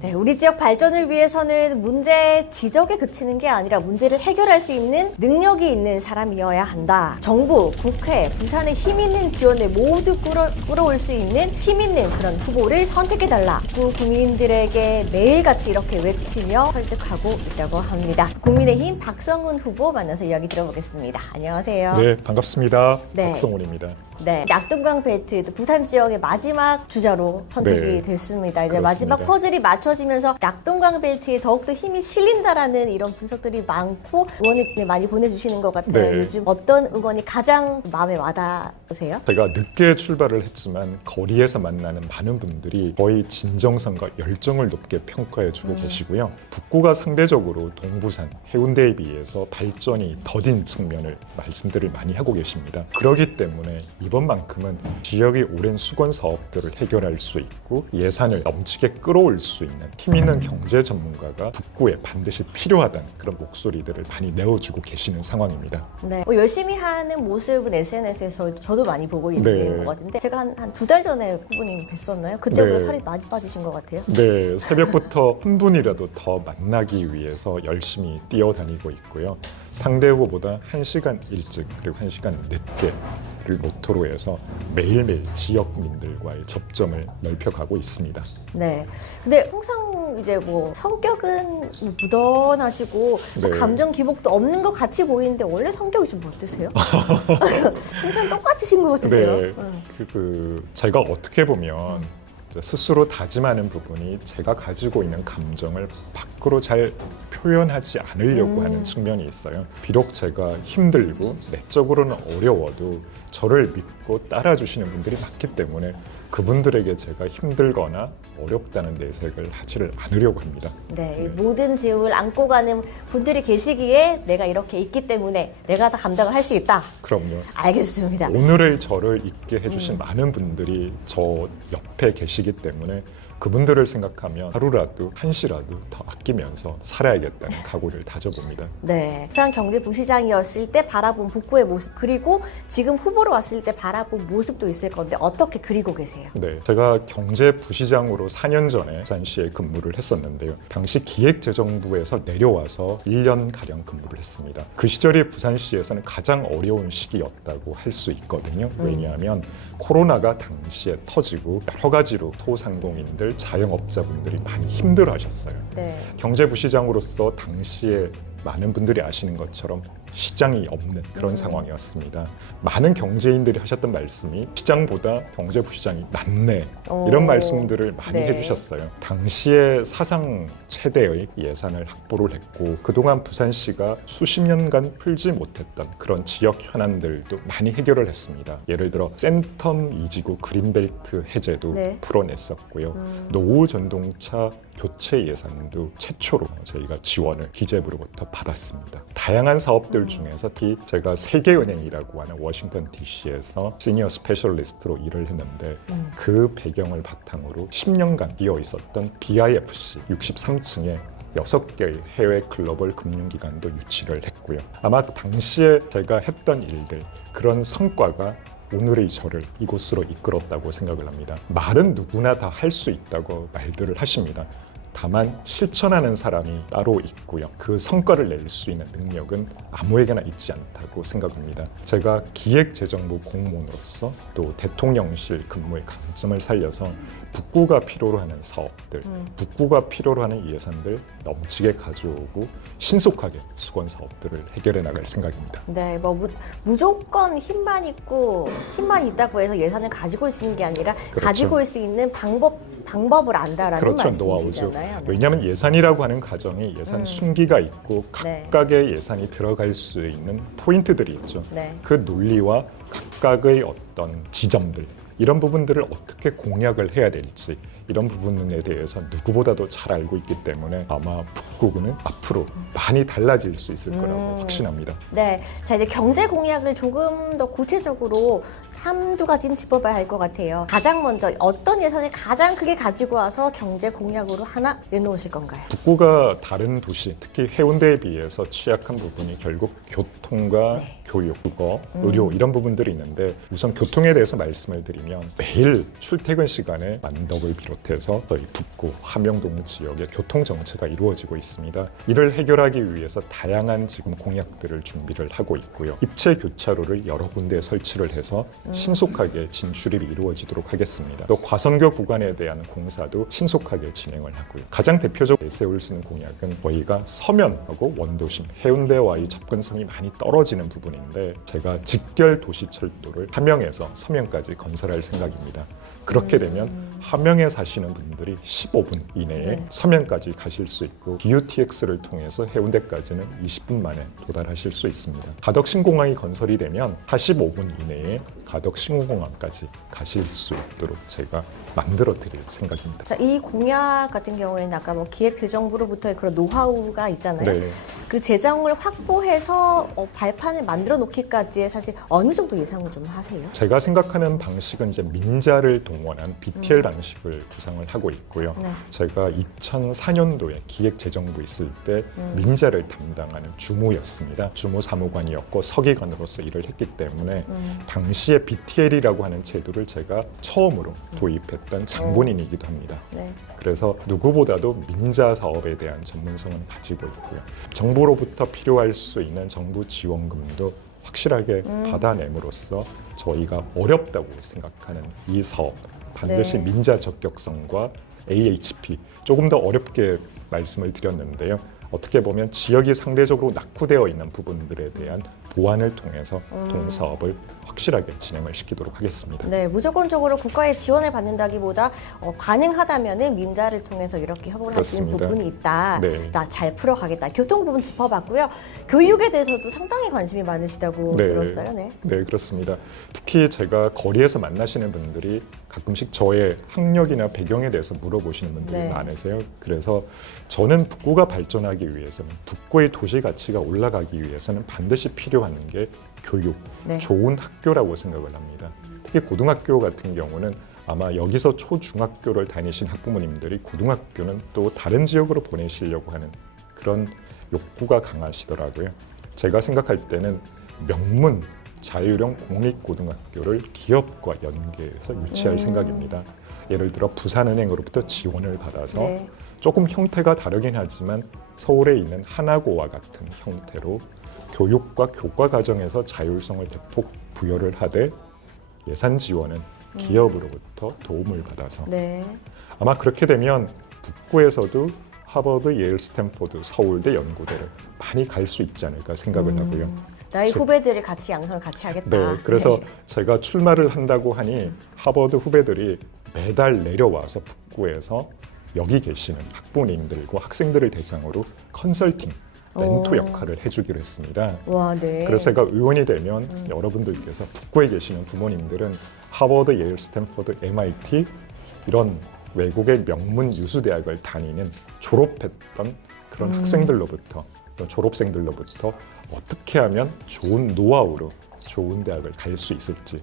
네, 우리 지역 발전을 위해서는 문제 지적에 그치는 게 아니라 문제를 해결할 수 있는 능력이 있는 사람이어야 한다. 정부, 국회, 부산의 힘 있는 지원을 모두 끌어올 수 있는 힘 있는 그런 후보를 선택해달라. 국민들에게 매일같이 이렇게 외치며 설득하고 있다고 합니다. 국민의힘 박성훈 후보 만나서 이야기 들어보겠습니다. 안녕하세요. 네, 반갑습니다. 네. 박성훈입니다. 네, 낙동강 벨트 부산 지역의 마지막 주자로 선택이 네, 됐습니다. 이제 그렇습니다. 마지막 퍼즐이 맞춰지면서 낙동강 벨트에 더욱더 힘이 실린다라는 이런 분석들이 많고 응원을 많이 보내주시는 것 같아요. 네. 요즘 어떤 응원이 가장 마음에 와닿으세요? 제가 늦게 출발을 했지만 거리에서 만나는 많은 분들이 거의 진정성과 열정을 높게 평가해주고 계시고요. 북구가 상대적으로 동부산, 해운대에 비해서 발전이 더딘 측면을 말씀들을 많이 하고 계십니다. 그렇기 때문에 이번만큼은 지역의 오랜 수건 사업들을 해결할 수 있고 예산을 넘치게 끌어올 수 있는 힘 있는 경제 전문가가 북구에 반드시 필요하다는 그런 목소리들을 많이 내어주고 계시는 상황입니다. 네, 열심히 하는 모습은 SNS에서 저도 많이 보고 있는 네. 것 같은데 제가 한 2달 전에 후보님 뵀었나요? 그때보다 네. 살이 많이 빠지신 것 같아요. 네, 새벽부터 한 분이라도 더 만나기 위해서 열심히 뛰어다니고 있고요. 상대 후보보다 1시간 일찍 그리고 1시간 늦게를 모토로 해서 매일매일 지역민들과의 접점을 넓혀가고 있습니다. 네. 근데 항상 이제 뭐 성격은 무던하시고 네. 감정 기복도 없는 것 같이 보이는데 원래 성격이 좀 어떠세요? 항상 똑같으신 것 같으세요? 네, 제가 어떻게 보면 스스로 다짐하는 부분이 제가 가지고 있는 감정을 밖으로 잘 표현하지 않으려고 하는 측면이 있어요. 비록 제가 힘들고 내적으로는 어려워도 저를 믿고 따라주시는 분들이 많기 때문에 그분들에게 제가 힘들거나 어렵다는 내색을 하지를 않으려고 합니다. 네, 모든 짐을 안고 가는 분들이 계시기에 내가 이렇게 있기 때문에 내가 다 감당을 할 수 있다. 그럼요. 알겠습니다. 오늘의 저를 있게 해주신 많은 분들이 저 옆에 계시기 때문에 그분들을 생각하면 하루라도 한시라도 더 아끼면서 살아야겠다는 각오를 다져봅니다. 네, 부산 경제부시장이었을 때 바라본 북구의 모습 그리고 지금 후보로 왔을 때 바라본 모습도 있을 건데 어떻게 그리고 계세요? 네, 제가 경제부시장으로 4년 전에 부산시에 근무를 했었는데요. 당시 기획재정부에서 내려와서 1년가량 근무를 했습니다. 그 시절이 부산시에서는 가장 어려운 시기였다고 할 수 있거든요. 왜냐하면 코로나가 당시에 터지고 여러 가지로 소상공인들, 자영업자분들이 많이 힘들어하셨어요. 네. 경제부시장으로서 당시에 많은 분들이 아시는 것처럼 시장이 없는 그런 상황이었습니다. 많은 경제인들이 하셨던 말씀이 시장보다 경제부시장이 낫네 이런 말씀들을 많이 네. 해주셨어요. 당시에 사상 최대의 예산을 확보를 했고 그동안 부산시가 수십 년간 풀지 못했던 그런 지역 현안들도 많이 해결을 했습니다. 예를 들어 센텀 이지구 그린벨트 해제도 네. 풀어냈었고요. 노후 전동차 교체 예산도 최초로 저희가 지원을 기재부로부터 받았습니다. 다양한 사업들 중에서 특히 제가 세계은행이라고 하는 워싱턴 DC에서 시니어 스페셜리스트로 일을 했는데 그 배경을 바탕으로 10년간 뛰어 있었던 BIFC 63층에 6개의 해외 글로벌 금융기관도 유치를 했고요. 아마 당시에 제가 했던 일들, 그런 성과가 오늘의 저를 이곳으로 이끌었다고 생각을 합니다. 말은 누구나 다 할 수 있다고 말들을 하십니다. 다만 실천하는 사람이 따로 있고요. 그 성과를 낼 수 있는 능력은 아무에게나 있지 않다고 생각합니다. 제가 기획재정부 공무원으로서 또 대통령실 근무의 강점을 살려서 북구가 필요로 하는 사업들, 북구가 필요로 하는 예산들 넘치게 가져오고 신속하게 수건 사업들을 해결해 나갈 생각입니다. 네, 뭐 무조건 힘만 있다고 해서 예산을 가지고 올 수 있는 게 아니라 그렇죠. 가지고 올 수 있는 방법을 안다라는 그렇죠. 말씀이시잖아요. 노하우죠. 왜냐하면 예산이라고 하는 과정이 예산 순기가 있고 네. 각각의 예산이 들어갈 수 있는 포인트들이 있죠. 네. 그 논리와 각각의 어떤 지점들 이런 부분들을 어떻게 공략을 해야 될지 이런 부분에 대해서 누구보다도 잘 알고 있기 때문에 아마 북구는 앞으로 많이 달라질 수 있을 거라고 확신합니다. 네, 자 이제 경제 공약을 조금 더 구체적으로 한두 가지는 짚어봐야 할 것 같아요. 가장 먼저 어떤 예산을 가장 크게 가지고 와서 경제 공약으로 하나 내놓으실 건가요? 북구가 다른 도시, 특히 해운대에 비해서 취약한 부분이 결국 교통과 교육, 국어, 의료 이런 부분들이 있는데 우선 교통에 대해서 말씀을 드리면 매일 출퇴근 시간에 만덕을 비롯해서 저희 북구, 함영동 지역의 교통 정체가 이루어지고 있습니다. 이를 해결하기 위해서 다양한 지금 공약들을 준비를 하고 있고요. 입체 교차로를 여러 군데에 설치를 해서 신속하게 진출입이 이루어지도록 하겠습니다. 또 과선교 구간에 대한 공사도 신속하게 진행을 하고요. 가장 대표적으로 내세울 수 있는 공약은 저희가 서면하고 원도심, 해운대와의 접근성이 많이 떨어지는 부분인데 제가 직결 도시철도를 함영에서 서면까지 건설할 생각입니다. 그렇게 되면 함영에 사시는 분들이 15분 이내에 서면까지 가실 수 있고 BUTX를 통해서 해운대까지는 20분 만에 도달하실 수 있습니다. 가덕신공항이 건설이 되면 45분 이내에 가덕신공항까지 가실 수 있도록 제가 만들어 드릴 생각입니다. 자, 이 공약 같은 경우에는 아까 뭐 기획재정부로부터의 그런 노하우가 있잖아요. 네. 그 재정을 확보해서 발판을 만들어 놓기까지의 사실 어느 정도 예상을 좀 하세요? 제가 생각하는 방식은 이제 민자를 동원한 BTL 방식을 구상을 하고 있고요. 네. 제가 2004년도에 기획재정부 있을 때 민자를 담당하는 주무였습니다. 주무사무관이었고 서기관으로서 일을 했기 때문에 당시에 BTL이라고 하는 제도를 제가 처음으로 도입했던 장본인이기도 합니다. 네. 그래서 누구보다도 민자 사업에 대한 전문성은 가지고 있고요. 정부로부터 필요할 수 있는 정부 지원금도 확실하게 받아냄으로써 저희가 어렵다고 생각하는 이 사업 반드시 네. 민자 적격성과 AHP 조금 더 어렵게 말씀을 드렸는데요. 어떻게 보면 지역이 상대적으로 낙후되어 있는 부분들에 대한 보완을 통해서 동사업을 확실하게 진행을 시키도록 하겠습니다. 네, 무조건적으로 국가의 지원을 받는다기보다 가능하다면은 민자를 통해서 이렇게 협업을 할 수 있는 그렇습니다. 부분이 있다. 네. 나 잘 풀어가겠다. 교통 부분 짚어봤고요. 교육에 대해서도 상당히 관심이 많으시다고 네. 들었어요. 네. 네, 그렇습니다. 특히 제가 거리에서 만나시는 분들이 가끔씩 저의 학력이나 배경에 대해서 물어보시는 분들이 네. 많으세요. 그래서 저는 북구가 발전하기 위해서는 북구의 도시 가치가 올라가기 위해서는 반드시 필요한 게 교육, 네. 좋은 학교라고 생각을 합니다. 특히 고등학교 같은 경우는 아마 여기서 초중학교를 다니신 학부모님들이 고등학교는 또 다른 지역으로 보내시려고 하는 그런 욕구가 강하시더라고요. 제가 생각할 때는 명문 자율형 공립고등학교를 기업과 연계해서 유치할 생각입니다. 예를 들어 부산은행으로부터 지원을 받아서 네. 조금 형태가 다르긴 하지만 서울에 있는 하나고와 같은 형태로 교육과 교과 과정에서 자율성을 대폭 부여를 하되 예산 지원은 기업으로부터 도움을 받아서 네. 아마 그렇게 되면 북구에서도 하버드, 예일, 스탠포드, 서울대 연구대를 많이 갈 수 있지 않을까 생각을 하고요. 나의 후배들을 같이 양성을 같이 하겠다. 네, 그래서 네. 제가 출마를 한다고 하니 하버드 후배들이 매달 내려와서 북구에서 여기 계시는 학부모님들과 학생들을 대상으로 컨설팅, 멘토 오. 역할을 해주기로 했습니다. 와, 네. 그래서 제가 의원이 되면 여러분들께서 북구에 계시는 부모님들은 하버드, 예일, 스탠포드, MIT 이런 외국의 명문 유수대학을 다니는 졸업했던 그런 학생들로부터 또 졸업생들로부터 어떻게 하면 좋은 노하우로 좋은 대학을 갈 수 있을지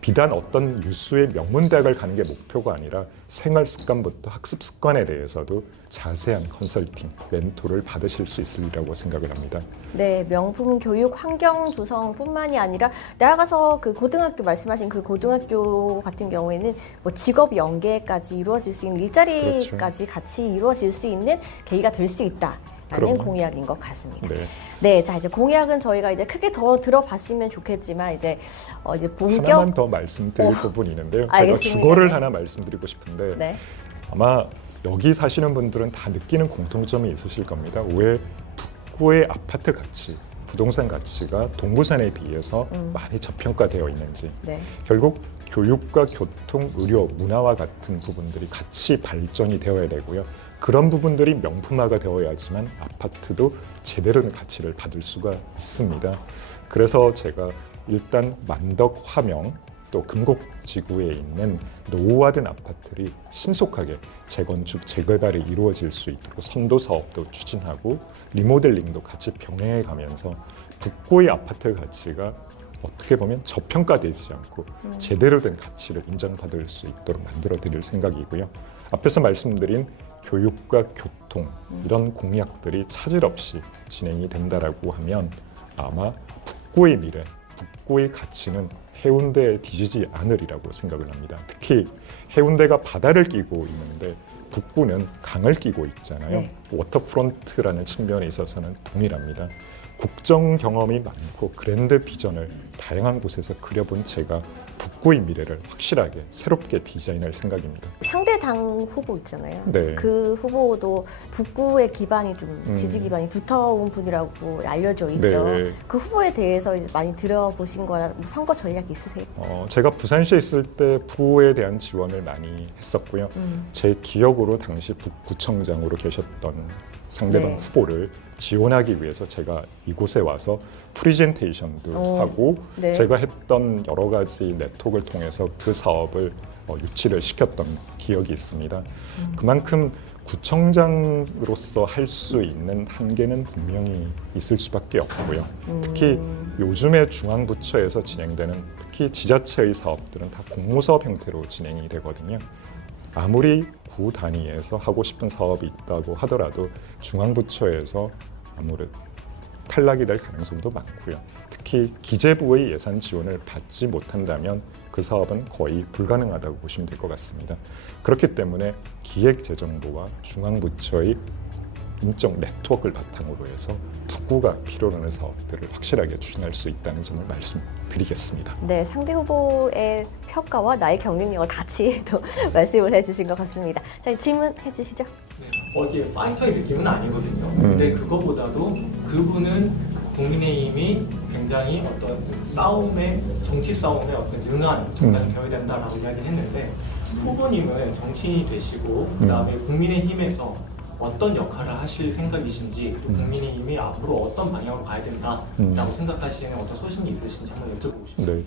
비단 어떤 유수의 명문대학을 가는 게 목표가 아니라 생활 습관부터 학습 습관에 대해서도 자세한 컨설팅, 멘토를 받으실 수 있으리라고 생각을 합니다. 네, 명품 교육 환경 조성뿐만이 아니라 나아가서 그 고등학교 말씀하신 그 고등학교 같은 경우에는 뭐 직업 연계까지 이루어질 수 있는 일자리까지 그렇죠. 같이 이루어질 수 있는 계기가 될 수 있다. 라는 그럼요. 공약인 것 같습니다. 네. 네, 자 이제 공약은 저희가 이제 크게 더 들어봤으면 좋겠지만 이제 본격 하나만 더 말씀드릴 부분이 있는데요. 제가 알겠습니다. 주거를 네. 하나 말씀드리고 싶은데 네. 아마 여기 사시는 분들은 다 느끼는 공통점이 있으실 겁니다. 왜 북구의 아파트 가치, 부동산 가치가 동부산에 비해서 많이 저평가되어 있는지. 네. 결국 교육과 교통, 의료, 문화와 같은 부분들이 같이 발전이 되어야 되고요. 그런 부분들이 명품화가 되어야지만 아파트도 제대로 된 가치를 받을 수가 있습니다. 그래서 제가 일단 만덕, 화명, 또 금곡지구에 있는 노후화된 아파트들이 신속하게 재건축, 재개발이 이루어질 수 있도록 선도 사업도 추진하고 리모델링도 같이 병행해 가면서 북구의 아파트 가치가 어떻게 보면 저평가되지 않고 제대로 된 가치를 인정받을 수 있도록 만들어 드릴 생각이고요. 앞에서 말씀드린 교육과 교통 이런 공약들이 차질 없이 진행이 된다라고 하면 아마 북구의 미래, 북구의 가치는 해운대에 뒤지지 않으리라고 생각을 합니다. 특히 해운대가 바다를 끼고 있는데 북구는 강을 끼고 있잖아요. 네. 워터프론트라는 측면에 있어서는 동일합니다. 국정 경험이 많고 그랜드 비전을 다양한 곳에서 그려본 제가 북구의 미래를 확실하게 새롭게 디자인할 생각입니다. 상대 당 후보 있잖아요. 네. 그 후보도 북구의 기반이 좀 지지 기반이 두터운 분이라고 알려져 있죠. 네. 그 후보에 대해서 이제 많이 들어보신 거나 뭐 선거 전략 있으세요? 제가 부산시에 있을 때 북구에 대한 지원을 많이 했었고요. 제 기억으로 당시 북구청장으로 계셨던 상대방 네. 후보를 지원하기 위해서 제가 이곳에 와서 프리젠테이션도 하고 네. 제가 했던 여러 가지 네트워크를 통해서 그 사업을 유치를 시켰던 기억이 있습니다. 그만큼 구청장으로서 할 수 있는 한계는 분명히 있을 수밖에 없고요. 특히 요즘에 중앙부처에서 진행되는 특히 지자체의 사업들은 다 공모사업 형태로 진행이 되거든요. 아무리 구 단위에서 하고 싶은 사업이 있다고 하더라도 중앙부처에서 아무래도 탈락이 될 가능성도 많고요. 특히 기재부의 예산 지원을 받지 못한다면 그 사업은 거의 불가능하다고 보시면 될 것 같습니다. 그렇기 때문에 기획재정부와 중앙부처의 인적 네트워크를 바탕으로 해서 북구가 필요로 하는 사업들을 확실하게 추진할 수 있다는 점을 말씀드리겠습니다. 네, 상대 후보의 평가와 나의 경쟁력을 같이 또 말씀을 해주신 것 같습니다. 자, 질문해 주시죠. 네, 어디에 파이터의 느낌은 아니거든요. 근데 그거보다도 그분은 국민의힘이 굉장히 어떤 정치 싸움에 어떤 능한 정당이 되어야 된다라고 이야기했는데 후보님은 정치인이 되시고 그다음에 국민의힘에서 어떤 역할을 하실 생각이신지 또 국민의힘이 앞으로 어떤 방향으로 가야 된다라고 생각하시는 어떤 소신이 있으신지 한번 여쭤보고 싶습니다. 네.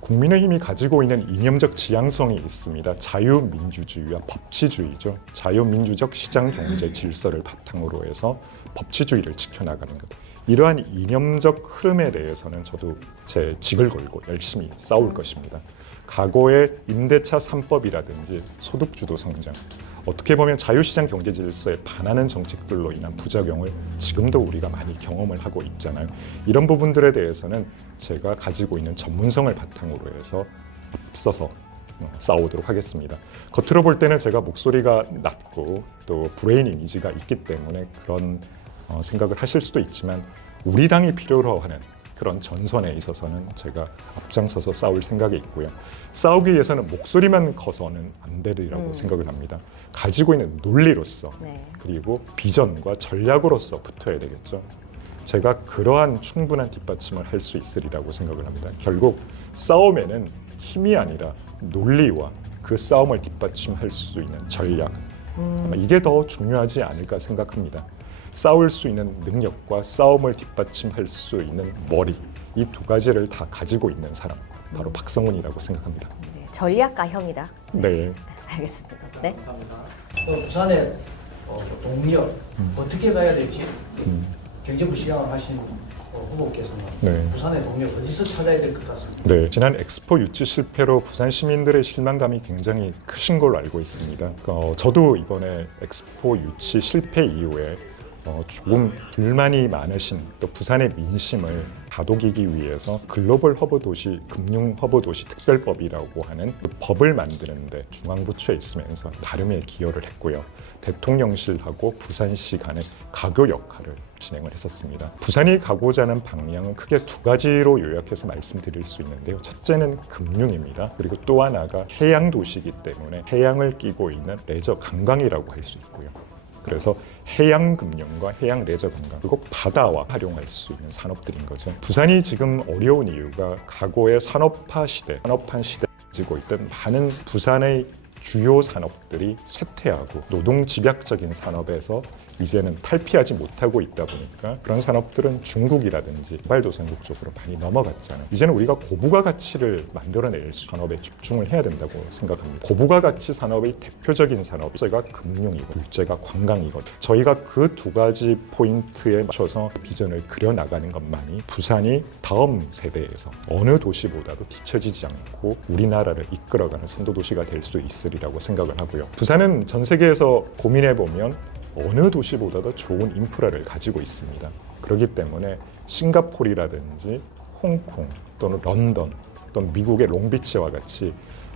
국민의힘이 가지고 있는 이념적 지향성이 있습니다. 자유민주주의와 법치주의죠. 자유민주적 시장 경제 질서를 바탕으로 해서 법치주의를 지켜나가는 것. 이러한 이념적 흐름에 대해서는 저도 제 직을 걸고 열심히 싸울 것입니다. 과거의 임대차 3법이라든지 소득주도 성장, 어떻게 보면 자유시장 경제 질서에 반하는 정책들로 인한 부작용을 지금도 우리가 많이 경험을 하고 있잖아요. 이런 부분들에 대해서는 제가 가지고 있는 전문성을 바탕으로 해서 앞서서 싸우도록 하겠습니다. 겉으로 볼 때는 제가 목소리가 낮고 또 브레인 이미지가 있기 때문에 그런 생각을 하실 수도 있지만 우리 당이 필요로 하는 그런 전선에 있어서는 제가 앞장서서 싸울 생각이 있고요. 싸우기 위해서는 목소리만 커서는 안 되리라고 생각을 합니다. 가지고 있는 논리로서 네. 그리고 비전과 전략으로서 붙어야 되겠죠. 제가 그러한 충분한 뒷받침을 할 수 있으리라고 생각을 합니다. 결국 싸움에는 힘이 아니라 논리와 그 싸움을 뒷받침할 수 있는 전략, 아마 이게 더 중요하지 않을까 생각합니다. 싸울 수 있는 능력과 싸움을 뒷받침할 수 있는 머리, 이 두 가지를 다 가지고 있는 사람, 바로 박성훈이라고 생각합니다. 네, 전략가형이다. 네. 알겠습니다. 네. 감사합니다. 부산의 동력 어떻게 가야 될지 경제부 시장을 하신 후보께서는 네. 부산의 동력 어디서 찾아야 될 것 같습니다. 네, 지난 엑스포 유치 실패로 부산 시민들의 실망감이 굉장히 크신 걸로 알고 있습니다. 저도 이번에 엑스포 유치 실패 이후에 조금 불만이 많으신 또 부산의 민심을 다독이기 위해서 글로벌 허브 도시, 금융 허브 도시 특별법이라고 하는 그 법을 만드는데 중앙부처에 있으면서 나름의 기여를 했고요. 대통령실하고 부산시 간의 가교 역할을 진행을 했었습니다. 부산이 가고자 하는 방향은 크게 두 가지로 요약해서 말씀드릴 수 있는데요. 첫째는 금융입니다. 그리고 또 하나가 해양 도시이기 때문에 해양을 끼고 있는 레저 관광이라고 할 수 있고요. 그래서 해양 금융과 해양 레저 관광 그리고 바다와 활용할 수 있는 산업들인 거죠. 부산이 지금 어려운 이유가 과거의 산업화 시대 가지고 있던 많은 부산의 주요 산업들이 쇠퇴하고 노동 집약적인 산업에서 이제는 탈피하지 못하고 있다 보니까 그런 산업들은 중국이라든지 개발도상국 쪽으로 많이 넘어갔잖아요. 이제는 우리가 고부가 가치를 만들어낼 산업에 집중을 해야 된다고 생각합니다. 고부가 가치 산업의 대표적인 산업이 저희가 금융이고 둘째가 관광이거든요. 저희가 그 두 가지 포인트에 맞춰서 비전을 그려나가는 것만이 부산이 다음 세대에서 어느 도시보다도 뒤처지지 않고 우리나라를 이끌어가는 선도도시가 될 수 있으리라고 생각을 하고요. 부산은 전 세계에서 고민해보면 어느 도시보다도 좋은 인프라를 가지고 있습니다. 그렇기 때문에 싱가포르라든지 홍콩 또는 런던 또는 미국의 롱비치와 같이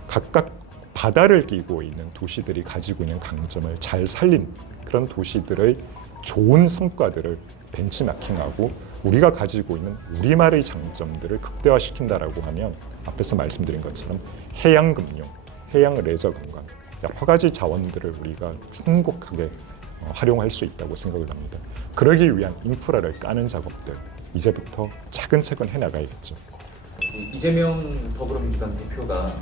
각각 바다를 끼고 있는 도시들이 가지고 있는 강점을 잘 살린 그런 도시들의 좋은 성과들을 벤치마킹하고 우리가 가지고 있는 우리말의 장점들을 극대화시킨다라고 하면 앞에서 말씀드린 것처럼 해양금융, 해양 레저 관광 여러 가지 자원들을 우리가 충곡하게 활용할 수 있다고 생각을 합니다. 그러기 위한 인프라를 까는 작업들 이제부터 차근차근 해나가야겠죠. 이재명 더불어민주당 대표가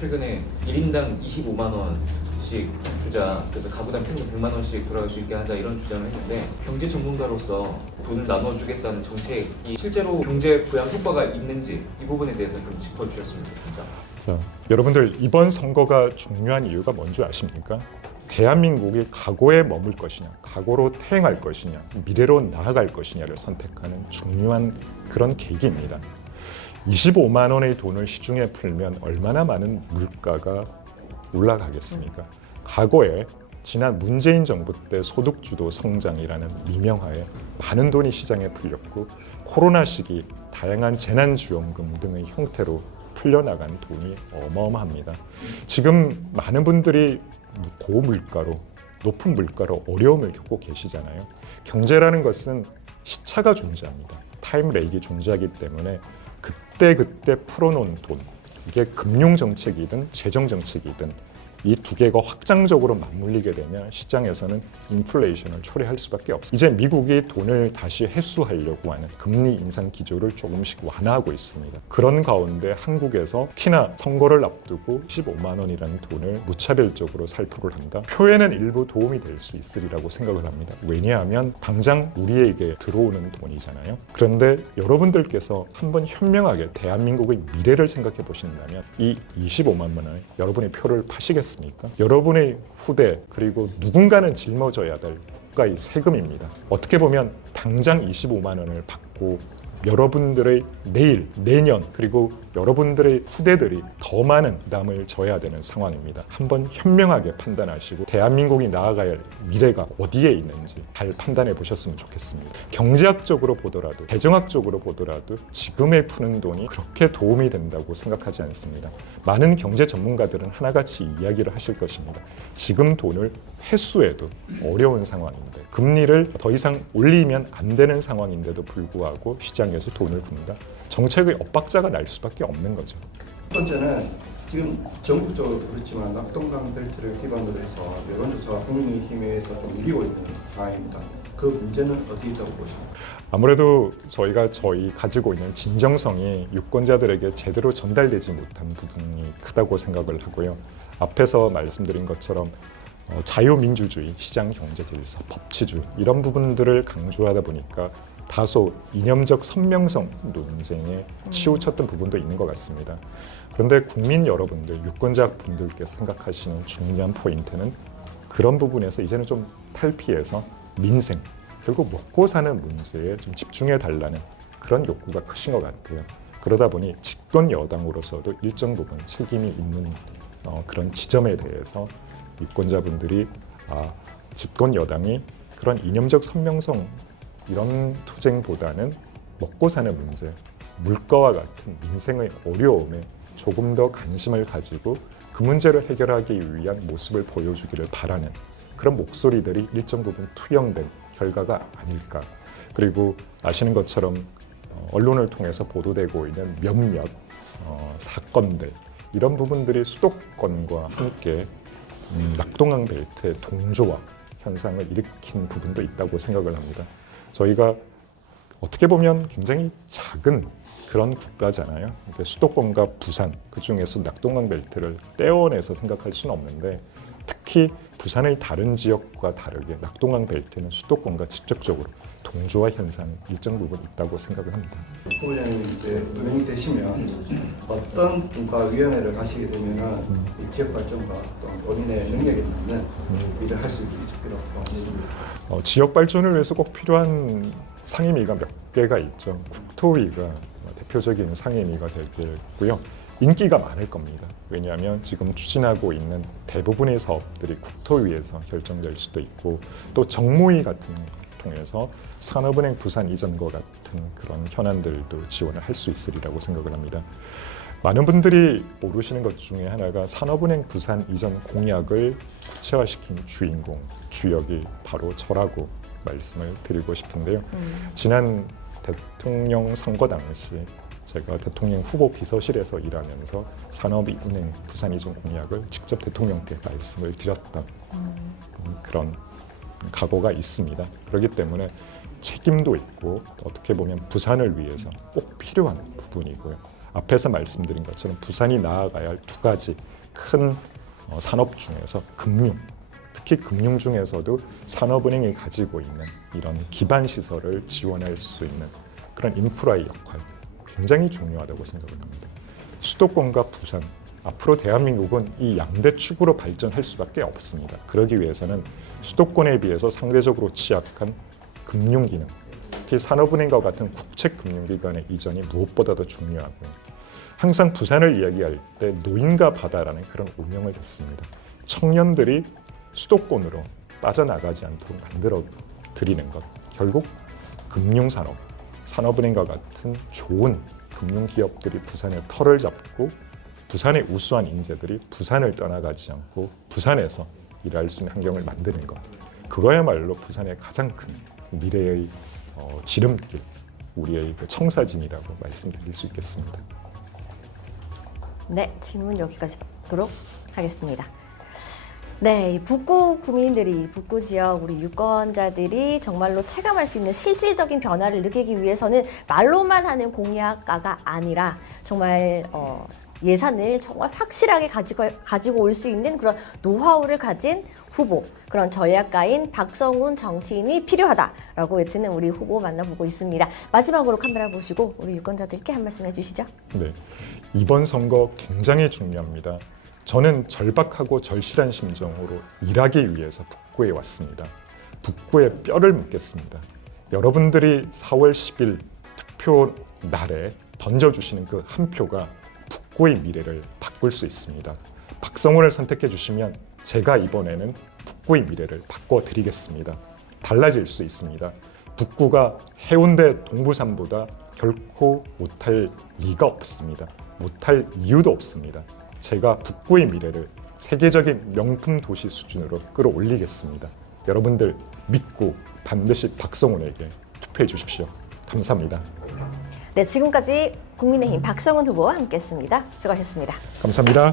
최근에 1인당 25만 원씩 주자, 그래서 가구당 평균 100만 원씩 돌아갈 수 있게 하자 이런 주장을 했는데 경제 전문가로서 돈을 나눠주겠다는 정책이 실제로 경제 부양 효과가 있는지 이 부분에 대해서 좀 짚어주셨으면 좋겠습니다. 자, 여러분들 이번 선거가 중요한 이유가 뭔지 아십니까? 대한민국이 과거에 머물 것이냐, 과거로 퇴행할 것이냐, 미래로 나아갈 것이냐를 선택하는 중요한 그런 계기입니다. 25만 원의 돈을 시중에 풀면 얼마나 많은 물가가 올라가겠습니까? 과거에 지난 문재인 정부 때 소득주도 성장이라는 미명하에 많은 돈이 시장에 풀렸고 코로나 시기 다양한 재난지원금 등의 형태로 풀려나간 돈이 어마어마합니다. 지금 많은 분들이 고물가로 높은 물가로 어려움을 겪고 계시잖아요. 경제라는 것은 시차가 존재합니다. 타임렉이 존재하기 때문에 그때 풀어놓은 돈, 이게 금융정책이든 재정정책이든 이 두 개가 확장적으로 맞물리게 되면 시장에서는 인플레이션을 초래할 수밖에 없습니다. 이제 미국이 돈을 다시 회수하려고 하는 금리 인상 기조를 조금씩 완화하고 있습니다. 그런 가운데 한국에서 특히나 선거를 앞두고 15만 원이라는 돈을 무차별적으로 살포를 한다. 표에는 일부 도움이 될 수 있으리라고 생각을 합니다. 왜냐하면 당장 우리에게 들어오는 돈이잖아요. 그런데 여러분들께서 한번 현명하게 대한민국의 미래를 생각해 보신다면 이 25만 원을 여러분의 표를 파시겠습니까? 여러분의 후대 그리고 누군가는 짊어져야 될 국가의 세금입니다. 어떻게 보면 당장 25만 원을 받고 여러분들의 내일, 내년 그리고 여러분들의 후대들이 더 많은 부담을 져야 되는 상황입니다. 한번 현명하게 판단하시고 대한민국이 나아가야 할 미래가 어디에 있는지 잘 판단해 보셨으면 좋겠습니다. 경제학적으로 보더라도 재정학적으로 보더라도 지금에 푸는 돈이 그렇게 도움이 된다고 생각하지 않습니다. 많은 경제 전문가들은 하나같이 이야기를 하실 것입니다. 지금 돈을 회수해도 어려운 상황인데 금리를 더 이상 올리면 안 되는 상황인데도 불구하고 시장에서 돈을 푼다. 정책의 엇박자가 날 수밖에 없는 거죠. 첫 번째는 지금 전국적으로 그렇지만 낙동강 벨트를 기반으로 해서 여론조사와 국민의힘에서 좀 밀리고 있는 상황입니다. 그 문제는 어디 있다고 보십니까? 아무래도 저희가 가지고 있는 진정성이 유권자들에게 제대로 전달되지 못한 부분이 크다고 생각을 하고요. 앞에서 말씀드린 것처럼 자유민주주의, 시장경제질서, 법치주의 이런 부분들을 강조하다 보니까 다소 이념적 선명성 논쟁에 치우쳤던 부분도 있는 것 같습니다. 그런데 국민 여러분들, 유권자 분들께서 생각하시는 중요한 포인트는 그런 부분에서 이제는 좀 탈피해서 민생, 결국 먹고 사는 문제에 좀 집중해 달라는 그런 욕구가 크신 것 같아요. 그러다 보니 집권 여당으로서도 일정 부분 책임이 있는 그런 지점에 대해서 유권자분들이 집권 여당이 그런 이념적 선명성 이런 투쟁보다는 먹고 사는 문제, 물가와 같은 민생의 어려움에 조금 더 관심을 가지고 그 문제를 해결하기 위한 모습을 보여주기를 바라는 그런 목소리들이 일정 부분 투영된 결과가 아닐까. 그리고 아시는 것처럼 언론을 통해서 보도되고 있는 몇몇 사건들 이런 부분들이 수도권과 함께 낙동강 벨트의 동조화 현상을 일으킨 부분도 있다고 생각을 합니다. 저희가 어떻게 보면 굉장히 작은 그런 국가잖아요. 근데 수도권과 부산, 그중에서 낙동강 벨트를 떼어내서 생각할 수는 없는데 특히 부산의 다른 지역과 다르게 낙동강 벨트는 수도권과 직접적으로 동조화 현상이 일정 부분 있다고 생각을 합니다. 후보자님 이제 의원이 되시면 어떤 분과위원회를 가시게 되면은 이 지역 발전과 어떤 본인의 능력에 맞는 일을 할 수 있을 거라고 생각합니다. 지역 발전을 위해서 꼭 필요한 상임위가 몇 개가 있죠. 국토위가 대표적인 상임위가 될 거고요. 인기가 많을 겁니다. 왜냐하면 지금 추진하고 있는 대부분의 사업들이 국토위에서 결정될 수도 있고 또 정무위 같은 통해서 산업은행 부산 이전과 같은 그런 현안들도 지원을 할 수 있으리라고 생각을 합니다. 많은 분들이 모르시는 것 중에 하나가 산업은행 부산 이전 공약을 구체화시킨 주인공, 주역이 바로 저라고 말씀을 드리고 싶은데요. 지난 대통령 선거 당시 제가 대통령 후보 비서실에서 일하면서 산업은행 부산 이전 공약을 직접 대통령께 말씀을 드렸던 그런 각오가 있습니다. 그렇기 때문에 책임도 있고 어떻게 보면 부산을 위해서 꼭 필요한 부분이고요. 앞에서 말씀드린 것처럼 부산이 나아가야 할 두 가지 큰 산업 중에서 금융, 특히 금융 중에서도 산업은행이 가지고 있는 이런 기반 시설을 지원할 수 있는 그런 인프라의 역할 굉장히 중요하다고 생각을 합니다. 수도권과 부산, 앞으로 대한민국은 이 양대 축으로 발전할 수밖에 없습니다. 그러기 위해서는 수도권에 비해서 상대적으로 취약한 금융기능, 특히 산업은행과 같은 국책금융기관의 이전이 무엇보다도 중요하고요. 항상 부산을 이야기할 때 노인과 바다라는 그런 운명을 했습니다. 청년들이 수도권으로 빠져나가지 않도록 만들어 드리는 것, 결국 금융산업, 산업은행과 같은 좋은 금융기업들이 부산에 털을 잡고 부산의 우수한 인재들이 부산을 떠나가지 않고 부산에서 일할 수 있는 환경을 만드는 것, 그거야말로 부산의 가장 큰 미래의 지름길, 우리의 그 청사진이라고 말씀드릴 수 있겠습니다. 네, 질문 여기까지 받도록 하겠습니다. 네, 이 북구 구민들이, 북구 지역 우리 유권자들이 정말로 체감할 수 있는 실질적인 변화를 느끼기 위해서는 말로만 하는 공약가가 아니라 정말 예산을 정말 확실하게 가지고 올 수 있는 그런 노하우를 가진 후보, 그런 전략가인 박성훈 정치인이 필요하다라고 외치는 우리 후보 만나보고 있습니다. 마지막으로 카메라 보시고 우리 유권자들께 한 말씀 해주시죠. 네, 이번 선거 굉장히 중요합니다. 저는 절박하고 절실한 심정으로 일하기 위해서 북구에 왔습니다. 북구에 뼈를 묻겠습니다. 여러분들이 4월 10일 투표 날에 던져주시는 그 한 표가 북구의 미래를 바꿀 수 있습니다. 박성훈을 선택해 주시면 제가 이번에는 북구의 미래를 바꿔드리겠습니다. 달라질 수 있습니다. 북구가 해운대 동부산보다 결코 못할 리가 없습니다. 못할 이유도 없습니다. 제가 북구의 미래를 세계적인 명품 도시 수준으로 끌어올리겠습니다. 여러분들 믿고 반드시 박성훈에게 투표해 주십시오. 감사합니다. 네, 지금까지 국민의힘 박성훈 후보와 함께했습니다. 수고하셨습니다. 감사합니다.